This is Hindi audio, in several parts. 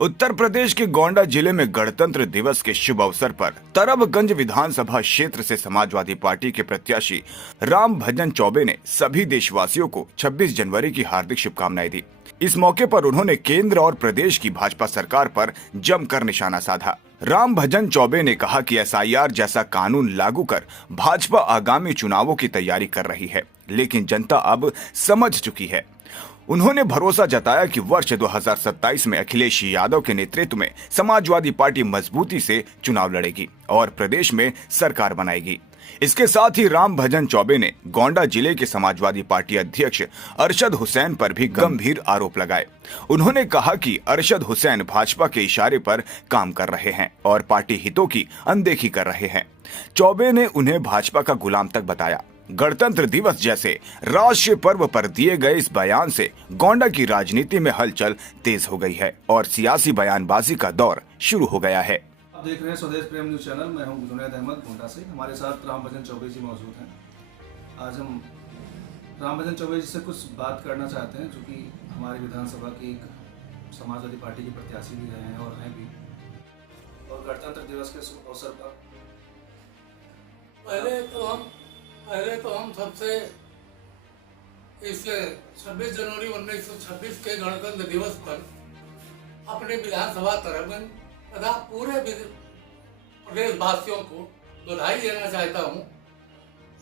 उत्तर प्रदेश के गोंडा जिले में गणतंत्र दिवस के शुभ अवसर पर तरबगंज विधानसभा क्षेत्र से समाजवादी पार्टी के प्रत्याशी राम भजन चौबे ने सभी देशवासियों को 26 जनवरी की हार्दिक शुभकामनाएं दी। इस मौके पर उन्होंने केंद्र और प्रदेश की भाजपा सरकार पर जमकर निशाना साधा। राम भजन चौबे ने कहा कि SIR जैसा कानून लागू कर भाजपा आगामी चुनावों की तैयारी कर रही है, लेकिन जनता अब समझ चुकी है। उन्होंने भरोसा जताया कि वर्ष 2027 में अखिलेश यादव के नेतृत्व में समाजवादी पार्टी मजबूती से चुनाव लड़ेगी और प्रदेश में सरकार बनाएगी। इसके साथ ही राम भजन चौबे ने गोंडा जिले के समाजवादी पार्टी अध्यक्ष अरशद हुसैन पर भी गंभीर आरोप लगाए। उन्होंने कहा कि अरशद हुसैन भाजपा के इशारे पर काम कर रहे हैं और पार्टी हितों की अनदेखी कर रहे हैं। चौबे ने उन्हें भाजपा का गुलाम तक बताया। गणतंत्र दिवस जैसे राष्ट्रीय पर्व पर दिए गए इस बयान से गोंडा की राजनीति में हलचल तेज हो गई है और सियासी बयानबाजी का दौर शुरू हो गया है। आप देख रहे हैं स्वदेश प्रेम न्यूज चैनल। मैं हूं जुनैद अहमद गोंडा से। हमारे साथ राम भजन चौबे जी मौजूद हैं। आज हम राम भजन चौबे जी से कुछ बात करना चाहते हैं, जो कि हमारी विधानसभा की एक समाजवादी पार्टी के प्रत्याशी भी रहे हैं और हैं भी, और गणतंत्र दिवस के अवसर पर पहले तो हम सबसे इस 26 जनवरी 1926 के गणतंत्र दिवस पर अपने विधानसभा तरबगंज तथा पूरे प्रदेशवासियों को बधाई देना चाहता हूं,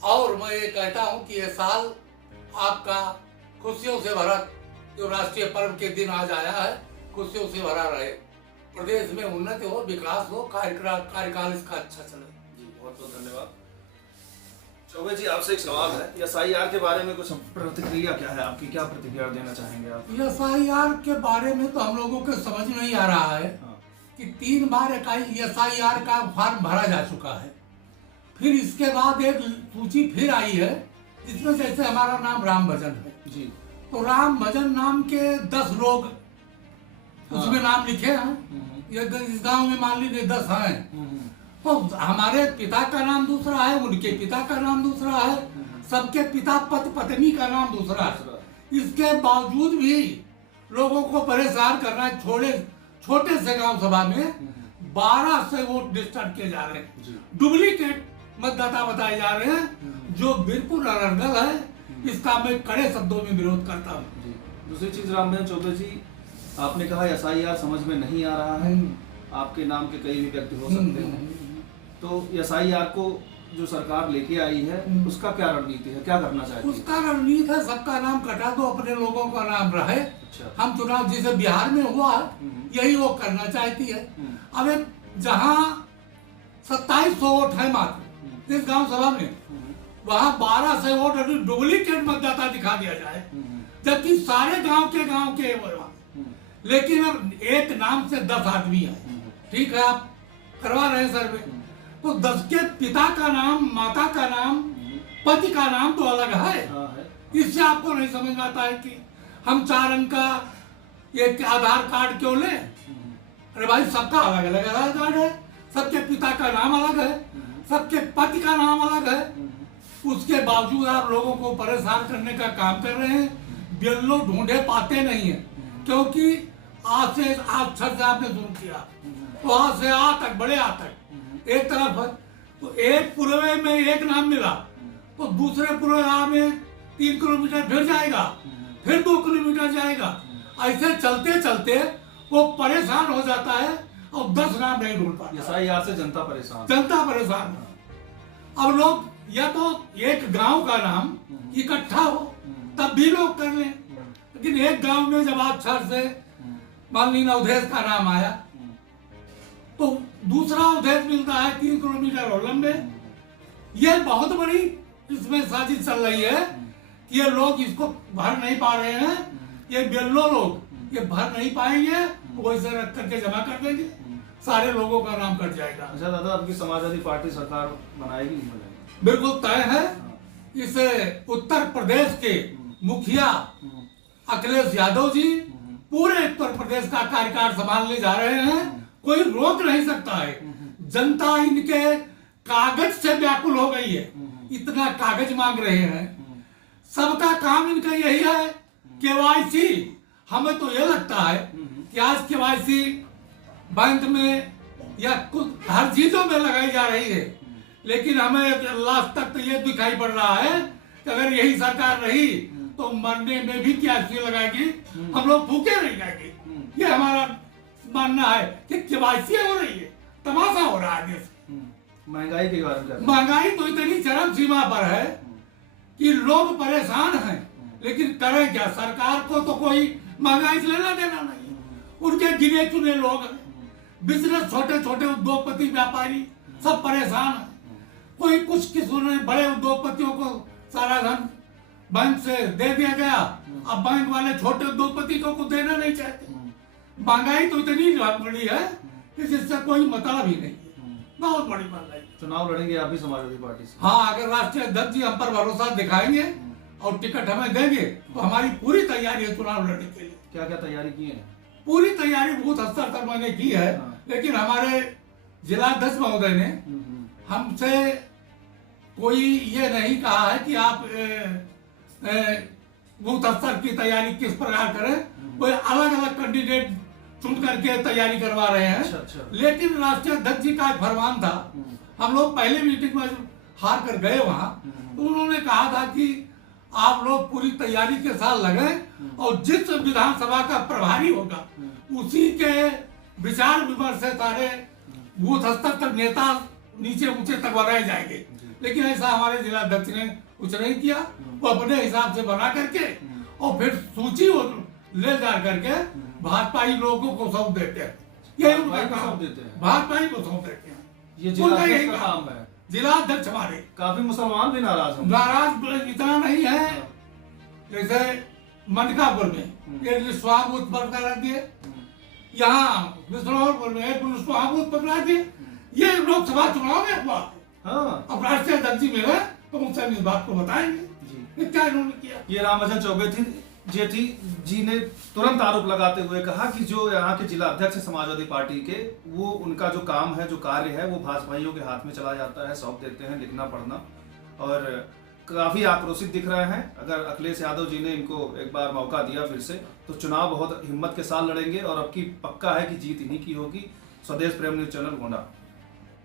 और मैं ये कहता हूं कि ये साल आपका खुशियों से भरा, जो राष्ट्रीय पर्व के दिन आज आया है, खुशियों से भरा रहे। प्रदेश में उन्नति हो, विकास हो, कार्यकाल इसका अच्छा चले। जी, बहुत बहुत धन्यवाद। चौबे जी, आपसे एक सवाल है। SIR के बारे में कुछ प्रतिक्रिया क्या है आपकी? क्या प्रतिक्रिया देना चाहेंगे आप? SIR के बारे में तो हम लोगों को समझ नहीं आ रहा है कि 3 बार SIR का फॉर्म भरा जा चुका है। फिर इसके बाद एक सूची फिर आई है जिसमें जैसे हमारा नाम राम भजन है जी, तो राम भजन नाम के 10 लोग उसमें नाम लिखे हैं। ये इस गांव में मान लीजिए 10 हैं, तो हमारे पिता का नाम दूसरा है, उनके पिता का नाम दूसरा है, सबके पिता पत्नी का नाम दूसरा है। इसके बावजूद भी लोगों को परेशान करना है। छोटे से गांव सभा में 12 से वोट डिस्टर्ब किए जा रहे हैं, डुप्लीकेट मतदाता बताए जा रहे हैं, जो बिल्कुल अनर्गल है। इसका मैं कड़े शब्दों में विरोध करता हूँ। दूसरी चीज राम भजन चौबे जी, आपने कहा SIR समझ में नहीं आ रहा है, आपके नाम के कई भी व्यक्ति हो सकते हैं, तो SIR को जो सरकार लेके आई है उसका क्या रणनीति है, क्या करना चाहती है? उसका रणनीति है सबका नाम कटा दो, अपने लोगों का नाम रहे। अच्छा। हम चुनाव जिसे बिहार में हुआ यही वो करना चाहती है। अब जहाँ 2700 वोट है मात्र इस गांव सभा में, वहाँ 12 से वोट डुप्लीकेट मतदाता दिखा दिया जाए, जबकि सारे गांव के लेकिन अब एक नाम से 10 आदमी है। ठीक है, आप करवा रहे हैं सर्वे, तो 10 के पिता का नाम, माता का नाम, पति का नाम तो अलग है। इससे आपको नहीं समझ में आता है कि हम 4 अंक का एक आधार कार्ड क्यों लें? अरे भाई, सबका अलग अलग आधार कार्ड है, सबके पिता का नाम अलग है, सबके पति का नाम अलग है। उसके बावजूद आप लोगों को परेशान करने का काम कर रहे हैं। बिल्लो ढूंढे पाते नहीं है, क्योंकि आज से छत से आपने शुरू किया तो आज से आ तक, बड़े आ तक एक तरफ है, तो एक पुरवे में एक नाम मिला तो दूसरे पुरवे में 3 किलोमीटर फिर जाएगा, फिर 2 किलोमीटर जाएगा। ऐसे चलते चलते वो परेशान हो जाता है और 10 नाम नहीं ढूंढ पाता। SIR से जनता परेशान। अब लोग या तो एक गांव का नाम इकट्ठा हो तब भी लोग कर लें, लेकिन एक गांव में जब आप छर से मान लीजिए अवधेश का नाम आया तो दूसरा अवधेश मिलता है 3 किलोमीटर और लंबे। यह बहुत बड़ी इसमें साजिश चल रही है कि ये लोग इसको भर नहीं पा रहे हैं। ये बेल्लो लोग ये भर नहीं पाएंगे, वो इसे रख करके जमा कर देंगे, सारे लोगों का नाम कट जाएगा। अच्छा दादा, आपकी समाजवादी पार्टी सरकार बनाएगी नहीं बनाएगी? बिल्कुल तय है। इस उत्तर प्रदेश के मुखिया अखिलेश यादव जी पूरे उत्तर प्रदेश का कार्यकाल संभालने जा रहे हैं। कोई रोक नहीं सकता है। जनता इनके कागज से व्याकुल हो गई है, इतना कागज मांग रहे हैं। सबका काम इनका यही है, KYC। हमें तो ये लगता है कैश केवाईसी बैंक में या कुछ हर चीजों में लगाई जा रही है, लेकिन हमें लास्ट तक तो ये दिखाई पड़ रहा है कि अगर यही सरकार रही तो मरने में भी कैश लगाएगी, हम लोग भूखे रह जाएंगे। ये हमारा मानना है कि केवाईसी हो रही है, तमाशा हो रहा है देश। महंगाई के बारे में क्या? महंगाई तो इतनी चरम सीमा पर है कि लोग परेशान हैं, लेकिन करें क्या? सरकार को तो कोई महंगाई से लेना देना नहीं, उनके गिने चुने लोग हैं, बिजनेस छोटे छोटे उद्योगपति व्यापारी सब परेशान हैं। कोई कुछ किसी ने बड़े उद्योगपतियों को सारा धन बैंक से दे दिया गया, अब बैंक वाले छोटे उद्योगपति को कुछ देना नहीं चाहते। महंगाई तो इतनी बड़ी है कि जिससे कोई मतलब ही नहीं है, बहुत बड़ी महंगाई। चुनाव लड़ेंगे आप भी समाजवादी पार्टी से? हाँ, अगर राष्ट्रीय अध्यक्ष जी हम पर भरोसा दिखाएंगे और टिकट हमें देंगे तो हमारी पूरी तैयारी है चुनाव लड़ने के लिए। क्या क्या तैयारी की है? पूरी तैयारी बूथ स्तर तक मैंने की है, लेकिन हमारे जिलाध्यक्ष महोदय ने हमसे कोई ये नहीं कहा है कि आप बूथ स्तर की तैयारी किस प्रकार करें। कोई अलग अलग कैंडिडेट चुन करके तैयारी करवा रहे हैं। अच्छा। लेकिन राष्ट्रीय अध्यक्ष जी का एक फरमान था, हम लोग पहले मीटिंग में हार कर गए वहां, तो उन्होंने कहा था कि आप लोग पूरी तैयारी के साथ लगे और जिस विधानसभा का प्रभारी होगा उसी के विचार विमर्श से सारे बूथ स्तर तक नेता नीचे ऊंचे तक बनाए जाएंगे। लेकिन ऐसा हमारे जिला अध्यक्ष ने कुछ नहीं किया, वो अपने हिसाब से बना करके और फिर सूची ले जा करके भाजपाई लोगों को सौंप देते हैं। यही उनका काम, भाजपाई को सौंप देते हैं। ये जिला का काम है। जिला अध्यक्ष हमारे काफी मुसलमान भी नाराज हैं। नाराज इतना नहीं है, जैसे मनकापुर में एक स्वाबूत पर करा दिए, यहाँ बिश्नौरपुर में एक स्वाबूत पर करा दिए। ये लोकसभा चुनाव में हुआ। हाँ। अब राष्ट्रीय अध्यक्ष जी मिले तो उनसे इस बात को बताएंगे कि क्या इन्होंने किया। ये रामभजन चौबे जी ने तुरंत आरोप लगाते हुए कहा कि जो यहाँ के जिला अध्यक्ष है समाजवादी पार्टी के, वो उनका जो काम है, जो कार्य है, वो भाजपाइयों के हाथ में चला जाता है, सौंप देते हैं लिखना पढ़ना, और काफी आक्रोशित दिख रहे हैं। अगर अखिलेश यादव जी ने इनको एक बार मौका दिया फिर से तो चुनाव बहुत हिम्मत के साथ लड़ेंगे और अब की पक्का है कि जीत इन्हीं की होगी। स्वदेश प्रेम न्यूज चैनल गोंडा।